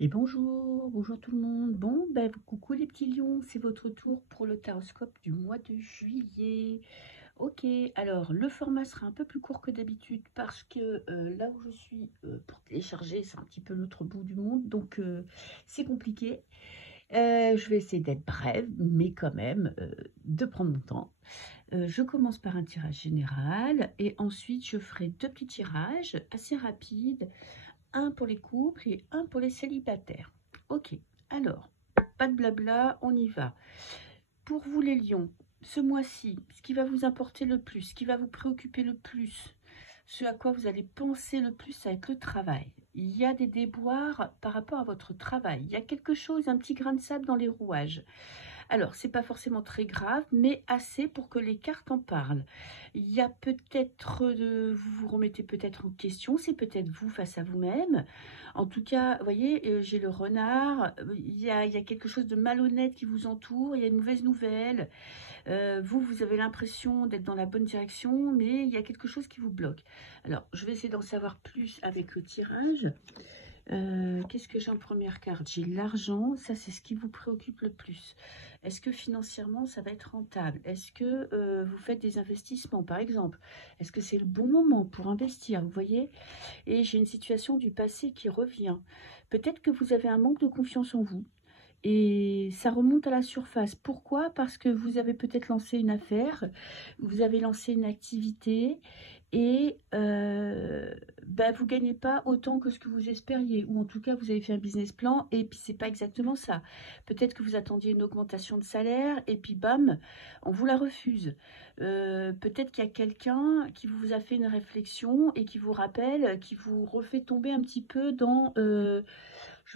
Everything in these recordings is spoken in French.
Et bonjour, bonjour tout le monde. Bon, ben coucou les petits lions, c'est votre tour pour le taroscope du mois de juillet. Ok, alors le format sera un peu plus court que d'habitude parce que là où je suis pour télécharger, c'est un petit peu l'autre bout du monde, donc c'est compliqué. Je vais essayer d'être brève, mais quand même de prendre mon temps. Je commence par un tirage général et ensuite je ferai deux petits tirages assez rapides, un pour les couples et un pour les célibataires. Ok, alors, pas de blabla, on y va. Pour vous les lions, ce mois-ci, ce qui va vous importer le plus, ce qui va vous préoccuper le plus, ce à quoi vous allez penser le plus, ça va être le travail. Il y a des déboires par rapport à votre travail. Il y a quelque chose, un petit grain de sable dans les rouages. Alors, c'est pas forcément très grave, mais assez pour que les cartes en parlent. Il y a peut-être, vous vous remettez peut-être en question, c'est peut-être vous face à vous-même. En tout cas, vous voyez, j'ai le renard, il y a quelque chose de malhonnête qui vous entoure, il y a une mauvaise nouvelle. Vous avez l'impression d'être dans la bonne direction, mais il y a quelque chose qui vous bloque. Alors, je vais essayer d'en savoir plus avec le tirage. Qu'est-ce que j'ai en première carte? J'ai l'argent, ça c'est ce qui vous préoccupe le plus. Est-ce que financièrement ça va être rentable? Est-ce que vous faites des investissements par exemple? Est-ce que c'est le bon moment pour investir? Vous voyez? Et j'ai une situation du passé qui revient. Peut-être que vous avez un manque de confiance en vous. Et ça remonte à la surface. Pourquoi? Parce que vous avez peut-être lancé une affaire, vous avez lancé une activité et vous ne gagnez pas autant que ce que vous espériez. Ou en tout cas, vous avez fait un business plan et puis c'est pas exactement ça. Peut-être que vous attendiez une augmentation de salaire et puis bam, on vous la refuse. Peut-être qu'il y a quelqu'un qui vous a fait une réflexion et qui vous rappelle, qui vous refait tomber un petit peu dans, je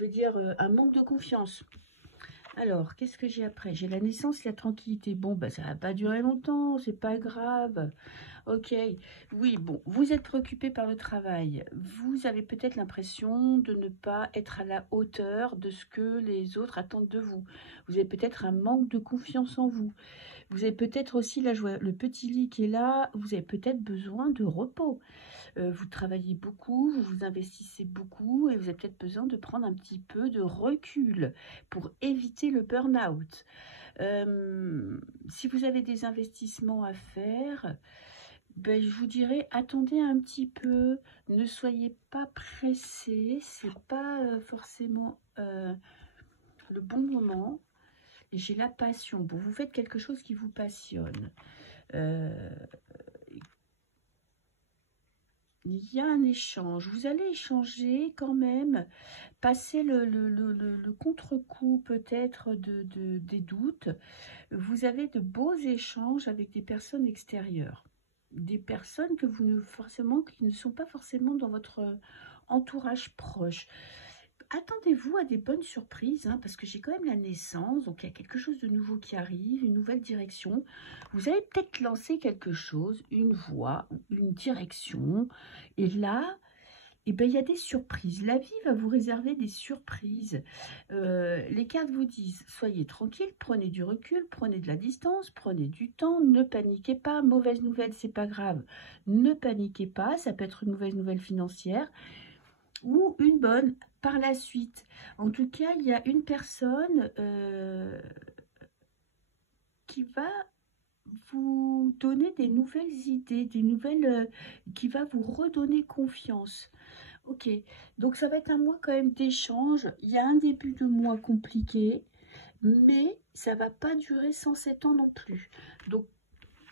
veux dire, un manque de confiance. Alors, qu'est-ce que j'ai après? J'ai la naissance, la tranquillité. Bon, bah, ça va pas durer longtemps, c'est pas grave. Ok. Oui, bon, vous êtes préoccupé par le travail. Vous avez peut-être l'impression de ne pas être à la hauteur de ce que les autres attendent de vous. Vous avez peut-être un manque de confiance en vous. Vous avez peut-être aussi la joie, le petit lit qui est là. Vous avez peut-être besoin de repos. Vous travaillez beaucoup, vous vous investissez beaucoup et vous avez peut-être besoin de prendre un petit peu de recul pour éviter le burn-out. Si vous avez des investissements à faire, je vous dirais attendez un petit peu, ne soyez pas pressé, c'est pas forcément le bon moment. Et j'ai la passion. Bon, vous faites quelque chose qui vous passionne. Euh, il y a un échange. Vous allez échanger quand même, passer le contre-coup peut-être des doutes. Vous avez de beaux échanges avec des personnes extérieures. Des personnes que vous ne forcément, qui ne sont pas forcément dans votre entourage proche. Attendez-vous à des bonnes surprises, hein, parce que j'ai quand même la naissance, donc il y a quelque chose de nouveau qui arrive, une nouvelle direction. Vous allez peut-être lancer quelque chose, une voie, une direction, et là, il y a des surprises. La vie va vous réserver des surprises. Les cartes vous disent, soyez tranquille, prenez du recul, prenez de la distance, prenez du temps, ne paniquez pas. Mauvaise nouvelle, c'est pas grave. Ne paniquez pas, ça peut être une mauvaise nouvelle financière ou une bonne par la suite. En tout cas, il y a une personne qui va vous donner des nouvelles idées, des nouvelles, qui va vous redonner confiance. Ok, donc ça va être un mois quand même d'échange. Il y a un début de mois compliqué, mais ça va pas durer 107 ans non plus. Donc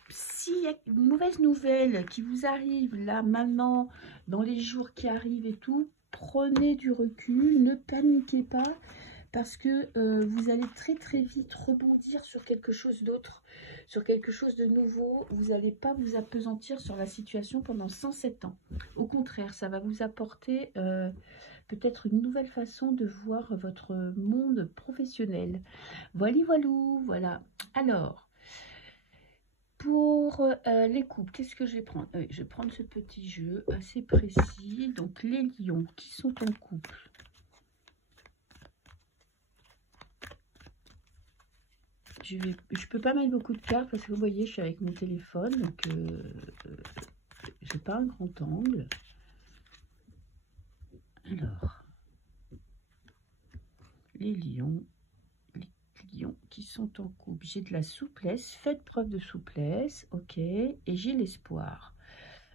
s'il y a une mauvaise nouvelle qui vous arrive là maintenant, dans les jours qui arrivent et tout, prenez du recul, ne paniquez pas, parce que vous allez très très vite rebondir sur quelque chose d'autre, sur quelque chose de nouveau. Vous n'allez pas vous appesantir sur la situation pendant 107 ans. Au contraire, ça va vous apporter peut-être une nouvelle façon de voir votre monde professionnel. Voilà, voilou, voilà. Alors, pour les couples, qu'est-ce que je vais prendre? Je vais prendre ce petit jeu assez précis. Donc, les lions qui sont en couple. Je peux pas mettre beaucoup de cartes parce que vous voyez, je suis avec mon téléphone, donc j'ai pas un grand angle. Alors, les lions qui sont en couple. J'ai de la souplesse, faites preuve de souplesse, ok, et j'ai l'espoir.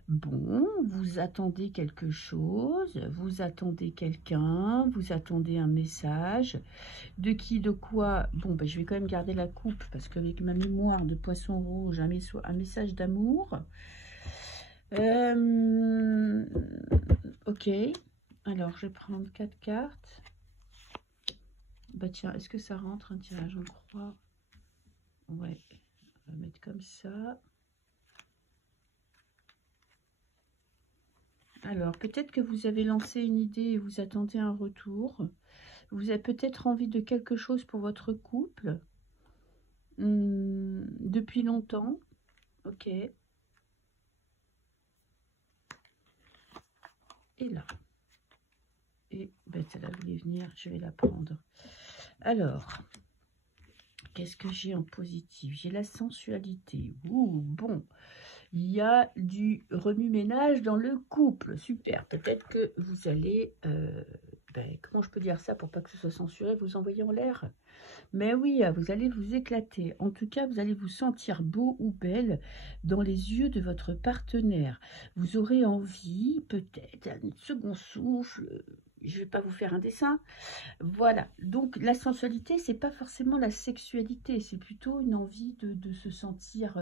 Bon, vous attendez quelque chose, vous attendez quelqu'un, vous attendez un message. De qui, de quoi? Bon, ben, je vais quand même garder la coupe parce qu'avec ma mémoire de poisson rouge, un message d'amour. Ok, alors je vais prendre 4 cartes. Bah tiens, est-ce que ça rentre un tirage en croix? Ouais, on va mettre comme ça. Alors, peut-être que vous avez lancé une idée et vous attendez un retour. Vous avez peut-être envie de quelque chose pour votre couple depuis longtemps. Ok. Et là. Et ben, celle-là voulait venir, je vais la prendre. Alors, qu'est-ce que j'ai en positif? J'ai la sensualité. Ouh, bon. Il y a du remue-ménage dans le couple. Super. Peut-être que vous allez... comment je peux dire ça pour pas que ce soit censuré? Vous envoyer en l'air? Mais oui, vous allez vous éclater. En tout cas, vous allez vous sentir beau ou belle dans les yeux de votre partenaire. Vous aurez envie, peut-être, un second souffle. Je ne vais pas vous faire un dessin. Voilà. Donc, la sensualité, c'est pas forcément la sexualité. C'est plutôt une envie de se sentir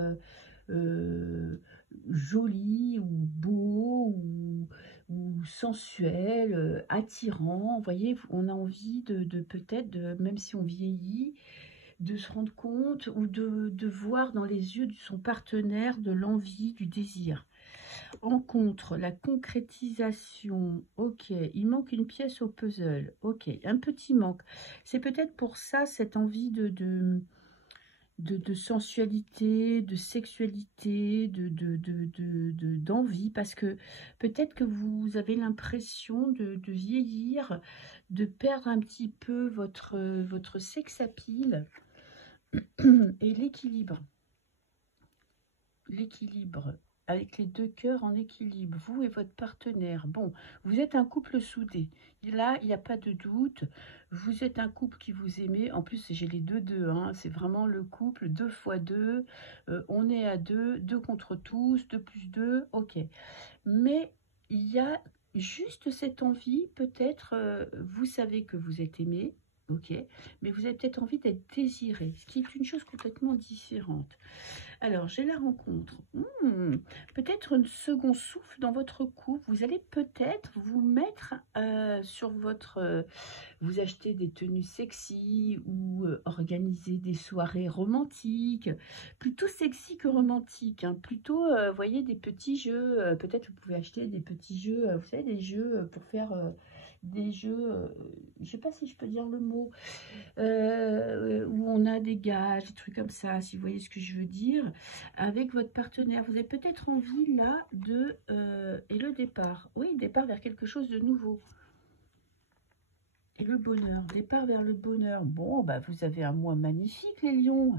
joli ou beau ou sensuel, attirant. Vous voyez, on a envie de peut-être, même si on vieillit, de se rendre compte ou de voir dans les yeux de son partenaire de l'envie, du désir. En contre, la concrétisation, ok, il manque une pièce au puzzle, ok, un petit manque. C'est peut-être pour ça cette envie de sensualité, de sexualité, d'envie, parce que peut-être que vous avez l'impression de vieillir, de perdre un petit peu votre sex-appeal et l'équilibre. L'équilibre, avec les deux cœurs en équilibre, vous et votre partenaire. Bon, vous êtes un couple soudé. Là, il n'y a pas de doute. Vous êtes un couple qui vous aimez. En plus, j'ai les deux, hein. C'est vraiment le couple 2 x 2. On est à 2, 2 contre tous, 2 plus 2, ok. Mais il y a juste cette envie, peut-être, vous savez que vous êtes aimé, ok, mais vous avez peut-être envie d'être désiré, ce qui est une chose complètement différente. Alors, j'ai la rencontre. Peut-être un second souffle dans votre couple. Vous allez peut-être vous mettre sur votre... vous achetez des tenues sexy ou organiser des soirées romantiques. Plutôt sexy que romantique. Hein. Plutôt, vous voyez, des petits jeux. Peut-être vous pouvez acheter des petits jeux. Vous savez, des jeux pour faire... des jeux, je ne sais pas si je peux dire le mot, où on a des gages, des trucs comme ça, si vous voyez ce que je veux dire, avec votre partenaire. Vous avez peut-être envie là de... et le départ, oui, départ vers quelque chose de nouveau. Et le bonheur, départ vers le bonheur. Bon, bah vous avez un mois magnifique, les lions.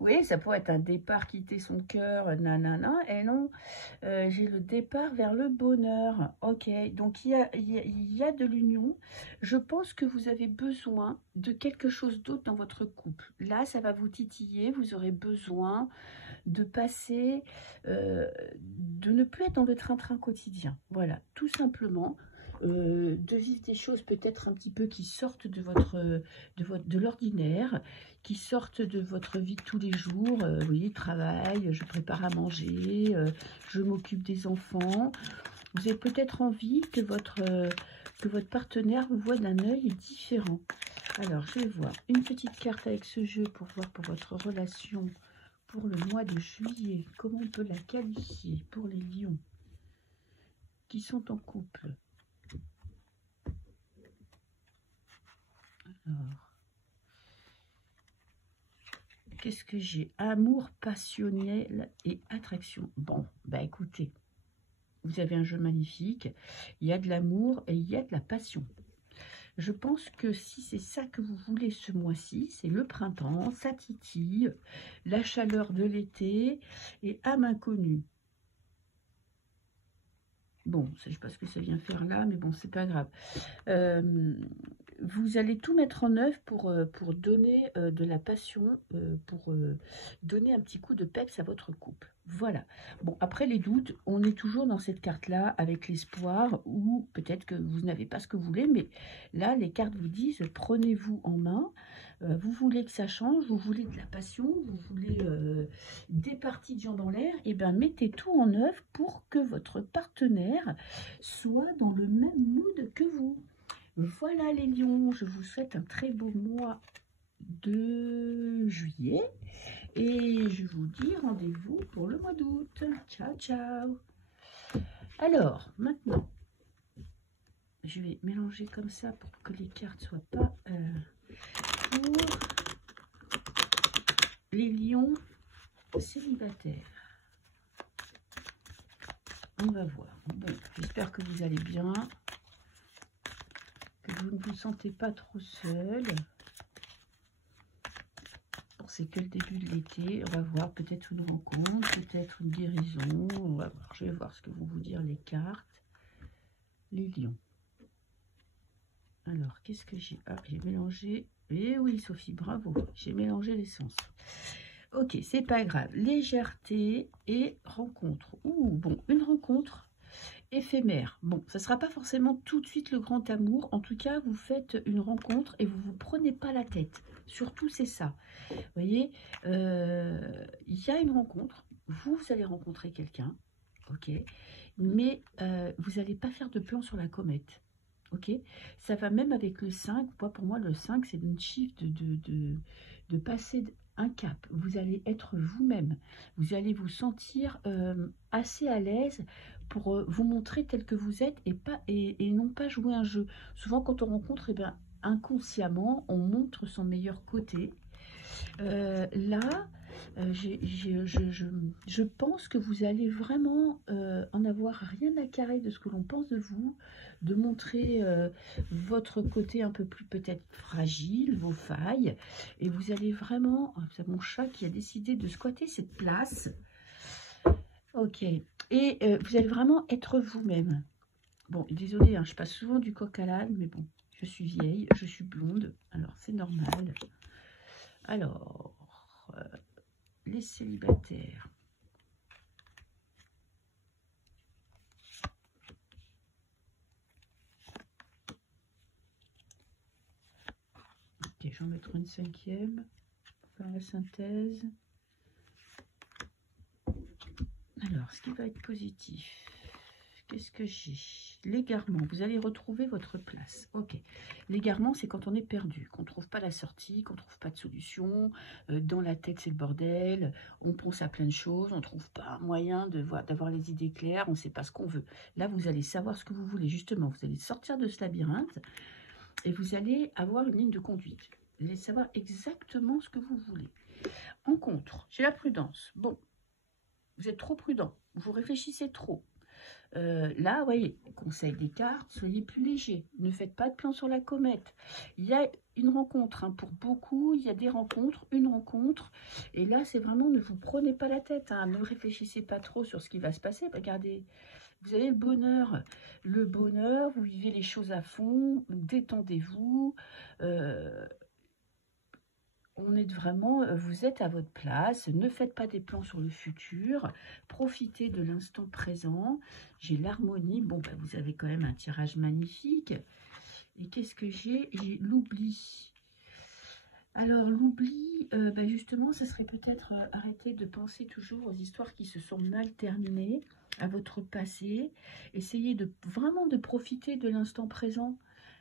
Oui, ça pourrait être un départ, quitter son cœur, nanana, et non, j'ai le départ vers le bonheur. Ok, donc il y a de l'union. Je pense que vous avez besoin de quelque chose d'autre dans votre couple. Là, ça va vous titiller, vous aurez besoin de passer, de ne plus être dans le train-train quotidien. Voilà, tout simplement. De vivre des choses peut-être un petit peu qui sortent de l'ordinaire, qui sortent de votre vie de tous les jours. Vous voyez, travail, je prépare à manger, je m'occupe des enfants. Vous avez peut-être envie que votre partenaire vous voit d'un œil différent. Alors, je vais voir une petite carte avec ce jeu pour voir pour votre relation pour le mois de juillet. Comment on peut la qualifier pour les lions qui sont en couple? Alors, qu'est-ce que j'ai? Amour passionnel et attraction. Bon, bah écoutez, vous avez un jeu magnifique. Il y a de l'amour et il y a de la passion. Je pense que si c'est ça que vous voulez ce mois-ci, c'est le printemps, ça titille, la chaleur de l'été et âme inconnue. Bon, je ne sais pas ce que ça vient faire là, mais bon, c'est pas grave. vous allez tout mettre en œuvre pour donner de la passion, pour donner un petit coup de peps à votre couple. Voilà. Bon, après les doutes, on est toujours dans cette carte-là avec l'espoir, ou peut-être que vous n'avez pas ce que vous voulez, mais là, les cartes vous disent, prenez-vous en main. Vous voulez que ça change, vous voulez de la passion, vous voulez des parties de jambes en l'air, et bien mettez tout en œuvre pour que votre partenaire soit dans le même mood que vous. Voilà les lions, je vous souhaite un très beau mois de juillet et je vous dis rendez-vous pour le mois d'août. Ciao, ciao. Alors, maintenant, je vais mélanger comme ça pour que les cartes ne soient pas pour les lions célibataires. On va voir. Bon, j'espère que vous allez bien, que vous ne vous sentez pas trop seul. C'est que le début de l'été. On va voir peut-être une rencontre, peut-être une guérison. On va voir. Je vais voir ce que vont vous dire les cartes. Les lions. Alors, qu'est-ce que j'ai? Ah, j'ai mélangé. Eh oui, Sophie, bravo. J'ai mélangé l'essence. Ok, c'est pas grave. Légèreté et rencontre. Ouh, bon, une rencontre éphémère. Bon, ça ne sera pas forcément tout de suite le grand amour. En tout cas, vous faites une rencontre et vous ne vous prenez pas la tête. Surtout, c'est ça. Vous voyez, il y a une rencontre. Vous allez rencontrer quelqu'un. Ok. Mais vous n'allez pas faire de plan sur la comète. Ok. Ça va même avec le 5. Pour moi, le 5, c'est une chiffre de passer un cap. Vous allez être vous-même. Vous allez vous sentir assez à l'aise pour vous montrer tel que vous êtes et non pas jouer un jeu. Souvent, quand on rencontre, eh bien, inconsciemment, on montre son meilleur côté. Là, je pense que vous allez vraiment en avoir rien à carrer de ce que l'on pense de vous, de montrer votre côté un peu plus peut-être fragile, vos failles, et vous allez vraiment, c'est mon chat qui a décidé de squatter cette place, ok, et vous allez vraiment être vous-même. Bon, désolé, hein, je passe souvent du coq à l'âne, mais bon, je suis vieille, je suis blonde, alors c'est normal. Alors, les célibataires. Ok, je vais en mettre une cinquième. Faire la synthèse. Alors, ce qui va être positif. Qu'est-ce que j'ai? L'égarement. Vous allez retrouver votre place. Ok. L'égarement, c'est quand on est perdu, qu'on ne trouve pas la sortie, qu'on ne trouve pas de solution. Dans la tête, c'est le bordel. On pense à plein de choses. On ne trouve pas un moyen d'avoir les idées claires. On ne sait pas ce qu'on veut. Là, vous allez savoir ce que vous voulez. Justement, vous allez sortir de ce labyrinthe et vous allez avoir une ligne de conduite. Vous allez savoir exactement ce que vous voulez. En contre, j'ai la prudence. Bon, vous êtes trop prudent. Vous réfléchissez trop. Là, vous voyez, conseil des cartes, soyez plus léger, ne faites pas de plan sur la comète. Il y a une rencontre, hein, pour beaucoup, il y a des rencontres, une rencontre, et là, c'est vraiment, ne vous prenez pas la tête, hein, ne réfléchissez pas trop sur ce qui va se passer. Regardez, vous avez le bonheur, vous vivez les choses à fond, détendez-vous, on est vraiment, vous êtes à votre place, ne faites pas des plans sur le futur, profitez de l'instant présent. J'ai l'harmonie, bon, ben, vous avez quand même un tirage magnifique. Et qu'est-ce que j'ai? J'ai l'oubli. Alors l'oubli, ben justement, ça serait peut-être arrêter de penser toujours aux histoires qui se sont mal terminées, à votre passé. Essayez vraiment de profiter de l'instant présent.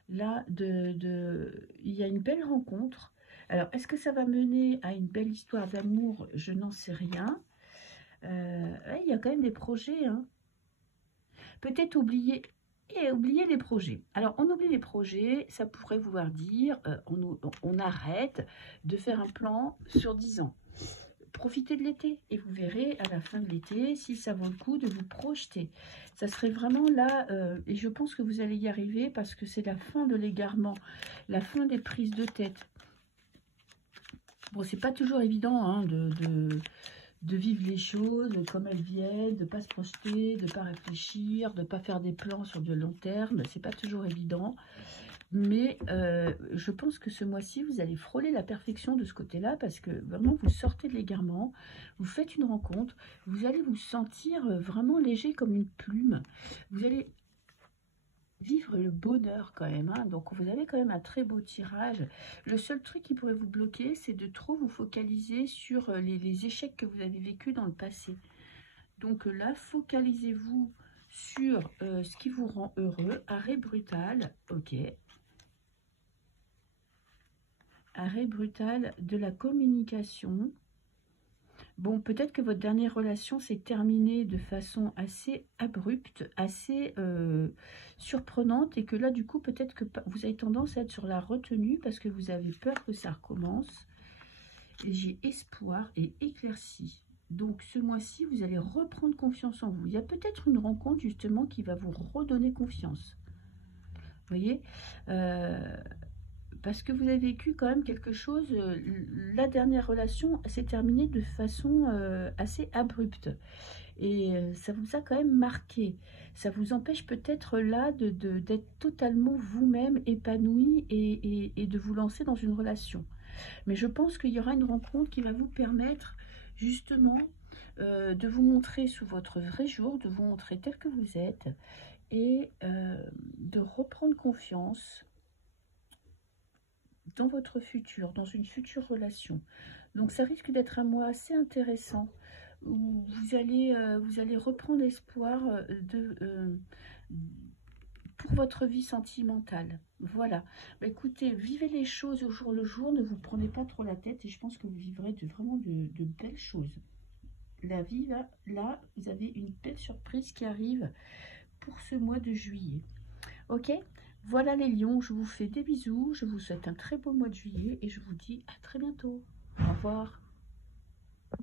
Là, il y a une belle rencontre. Alors, est-ce que ça va mener à une belle histoire d'amour? Je n'en sais rien. Il y a quand même des projets. Hein. Peut-être oublier les projets. Alors, on oublie les projets, ça pourrait vouloir dire on arrête de faire un plan sur 10 ans. Profitez de l'été et vous verrez à la fin de l'été si ça vaut le coup de vous projeter. Ça serait vraiment là, et je pense que vous allez y arriver parce que c'est la fin de l'égarement, la fin des prises de tête. Bon, c'est pas toujours évident hein, de vivre les choses comme elles viennent, de ne pas se projeter, de ne pas réfléchir, de ne pas faire des plans sur de long terme. C'est pas toujours évident. Mais je pense que ce mois-ci, vous allez frôler la perfection de ce côté-là, parce que vraiment, vous sortez de l'égarement, vous faites une rencontre, vous allez vous sentir vraiment léger comme une plume. Vous allez vivre le bonheur quand même, hein. Donc vous avez quand même un très beau tirage. Le seul truc qui pourrait vous bloquer, c'est de trop vous focaliser sur les échecs que vous avez vécus dans le passé. Donc là, focalisez-vous sur ce qui vous rend heureux. Arrêt brutal, ok. Arrêt brutal de la communication. Bon, peut-être que votre dernière relation s'est terminée de façon assez abrupte, assez surprenante, et que là, du coup, peut-être que vous avez tendance à être sur la retenue parce que vous avez peur que ça recommence. Et j'ai espoir et éclaircie. Donc, ce mois-ci, vous allez reprendre confiance en vous. Il y a peut-être une rencontre, justement, qui va vous redonner confiance. Vous voyez, parce que vous avez vécu quand même quelque chose, la dernière relation s'est terminée de façon assez abrupte. Et ça vous a quand même marqué. Ça vous empêche peut-être là d'être totalement vous-même épanoui et de vous lancer dans une relation. Mais je pense qu'il y aura une rencontre qui va vous permettre justement de vous montrer sous votre vrai jour, de vous montrer tel que vous êtes et de reprendre confiance dans votre futur, dans une future relation. Donc ça risque d'être un mois assez intéressant où vous allez reprendre espoir pour votre vie sentimentale. Voilà. Bah, écoutez, vivez les choses au jour le jour, ne vous prenez pas trop la tête et je pense que vous vivrez vraiment de belles choses. La vie, là, vous avez une belle surprise qui arrive pour ce mois de juillet. Ok? Voilà les lions, je vous fais des bisous, je vous souhaite un très beau mois de juillet et je vous dis à très bientôt. Au revoir.